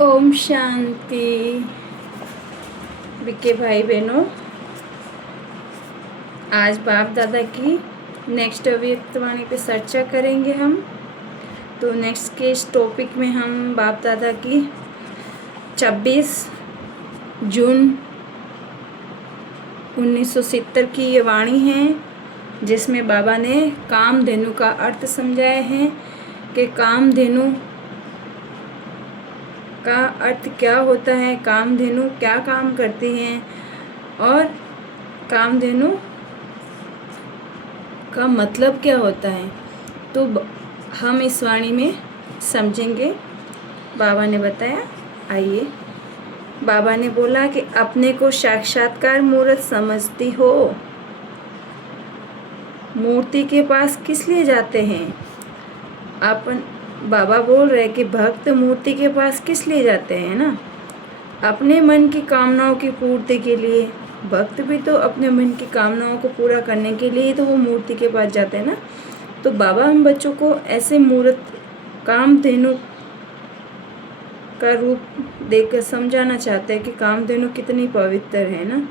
ओम शांति। विके भाई बहनों, आज बाप दादा की नेक्स्ट अव्यक्तवाणी पे चर्चा करेंगे हम। तो नेक्स्ट के इस टॉपिक में हम बाप दादा की 26 जून 1970 की ये वाणी है, जिसमें बाबा ने कामधेनु का अर्थ समझाया है कि कामधेनु का अर्थ क्या होता है, कामधेनु क्या काम करती हैं और कामधेनु का मतलब क्या होता है। तो हम इस वाणी में समझेंगे। बाबा ने बताया, आइए। बाबा ने बोला कि अपने को साक्षात्कार मूर्त समझती हो, मूर्ति के पास किस लिए जाते हैं। अपन बाबा बोल रहे कि भक्त मूर्ति के पास किस लिए जाते हैं ना, अपने मन की कामनाओं की पूर्ति के लिए। भक्त भी तो अपने मन की कामनाओं को पूरा करने के लिए तो वो मूर्ति के पास जाते हैं ना। तो बाबा हम बच्चों को ऐसे मूर्त कामधेनु का रूप देकर समझाना चाहते हैं कि कामधेनु कितनी पवित्र है ना।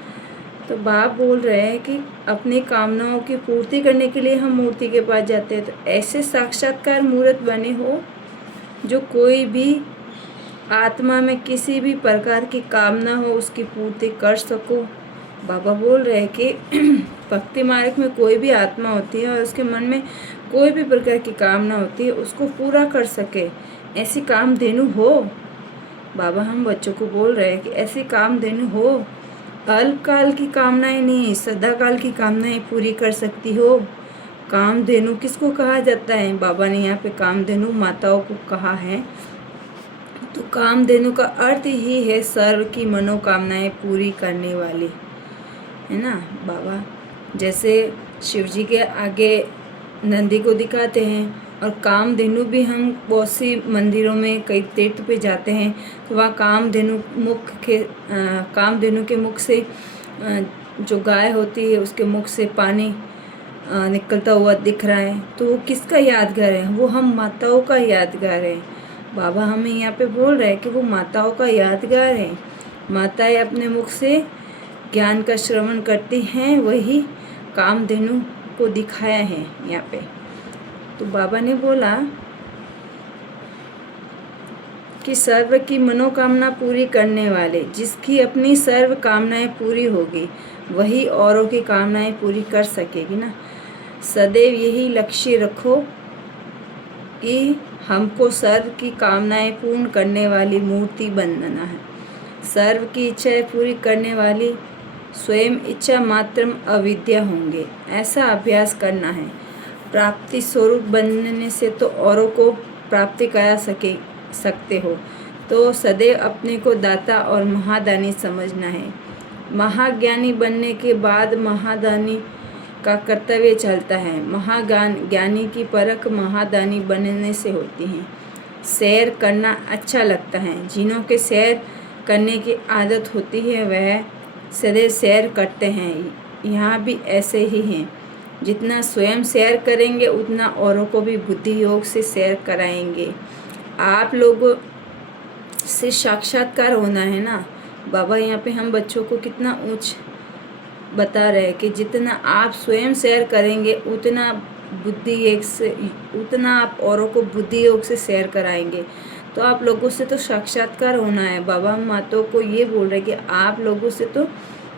तो बाप बोल रहे हैं कि अपनी कामनाओं की पूर्ति करने के लिए हम मूर्ति के पास जाते हैं। तो ऐसे साक्षात्कार मूर्त बने हो जो कोई भी आत्मा में किसी भी प्रकार की कामना हो उसकी पूर्ति कर सको। बाबा बोल रहे हैं कि भक्ति मार्ग में कोई भी आत्मा होती है और उसके मन में कोई भी प्रकार की कामना होती है उसको पूरा कर सके, ऐसी कामधेनु हो। बाबा हम बच्चों को बोल रहे हैं कि ऐसी कामधेनु हो, अल्पकाल की कामनाएं नहीं, सदा काल की कामनाएं पूरी कर सकती हो। कामधेनु किसको कहा जाता है? बाबा ने यहाँ पे कामधेनु माताओं को कहा है। तो कामधेनु का अर्थ ही है सर्व की मनोकामनाएं पूरी करने वाली, है ना। बाबा जैसे शिव जी के आगे नंदी को दिखाते हैं, और कामधेनु भी हम बहुत सी मंदिरों में कई तीर्थ पे जाते हैं तो वहाँ कामधेनु के मुख से जो गाय होती है उसके मुख से पानी निकलता हुआ दिख रहा है। तो वो किसका यादगार है? वो हम माताओं का यादगार है। बाबा हमें यहाँ पे बोल रहे हैं कि वो माताओं का यादगार है। माताएं अपने मुख से ज्ञान का श्रवण करती हैं, वही कामधेनु को दिखाया है यहाँ पे। तो बाबा ने बोला कि सर्व की मनोकामना पूरी करने वाले, जिसकी अपनी सर्व कामनाएं पूरी होगी वही औरों की कामनाएं पूरी कर सकेगी ना। सदैव यही लक्ष्य रखो कि हमको सर्व की कामनाएं पूर्ण करने वाली मूर्ति बनना है। सर्व की इच्छाएं पूरी करने वाली स्वयं इच्छा मात्र अविद्या होंगे, ऐसा अभ्यास करना है। प्राप्ति स्वरूप बनने से तो औरों को प्राप्ति करा सकते हो। तो सदैव अपने को दाता और महादानी समझना है। महाज्ञानी बनने के बाद महादानी का कर्तव्य चलता है। महाज्ञानी की परख महादानी बनने से होती है। सैर करना अच्छा लगता है। जिन्हों के सैर करने की आदत होती है वह सदैव सैर करते हैं। यहाँ भी ऐसे ही हैं। जितना स्वयं सैर करेंगे उतना औरों को भी बुद्धि योग से सैर कराएंगे। आप लोगों से साक्षात्कार होना है ना। बाबा यहाँ पे हम बच्चों को कितना ऊंच बता रहे हैं कि जितना आप स्वयं सैर करेंगे उतना आप औरों को बुद्धि योग से सैर कराएंगे। तो आप लोगों से तो साक्षात्कार होना है। बाबा हम माताओं को ये बोल रहे हैं कि आप लोगों से तो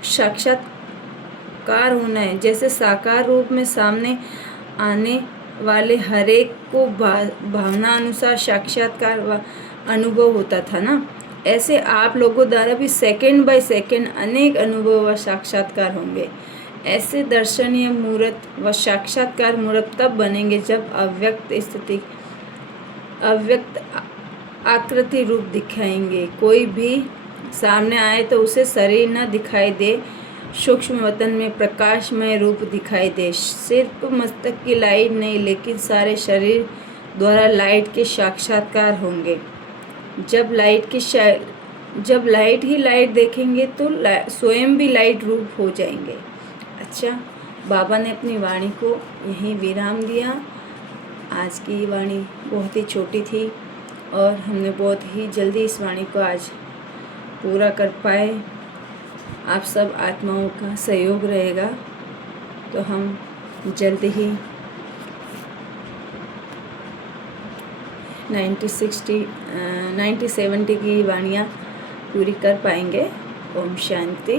साक्षात्कार होना है। जैसे साकार रूप में सामने आने वाले हर एक को भावना अनुसार साक्षात्कार अनुभव होता था ना, ऐसे आप लोगों द्वारा भी सेकंड बाय सेकंड अनेक अनुभव व साक्षात्कार होंगे। ऐसे दर्शनीय मूर्त व साक्षात्कार मूर्त तब बनेंगे जब अव्यक्त आकृति रूप दिखाएंगे। कोई भी सामने आए तो उसे शरीर न दिखाई दे, सूक्ष्म वतन में प्रकाशमय रूप दिखाई दे। सिर्फ मस्तक की लाइट नहीं, लेकिन सारे शरीर द्वारा लाइट के साक्षात्कार होंगे। जब लाइट ही लाइट देखेंगे तो स्वयं भी लाइट रूप हो जाएंगे। अच्छा, बाबा ने अपनी वाणी को यहीं विराम दिया। आज की वाणी बहुत ही छोटी थी, और हमने बहुत ही जल्दी इस वाणी को आज पूरा कर पाए। आप सब आत्माओं का सहयोग रहेगा तो हम जल्द ही 90-70 की वाणियाँ पूरी कर पाएंगे। ओम शांति।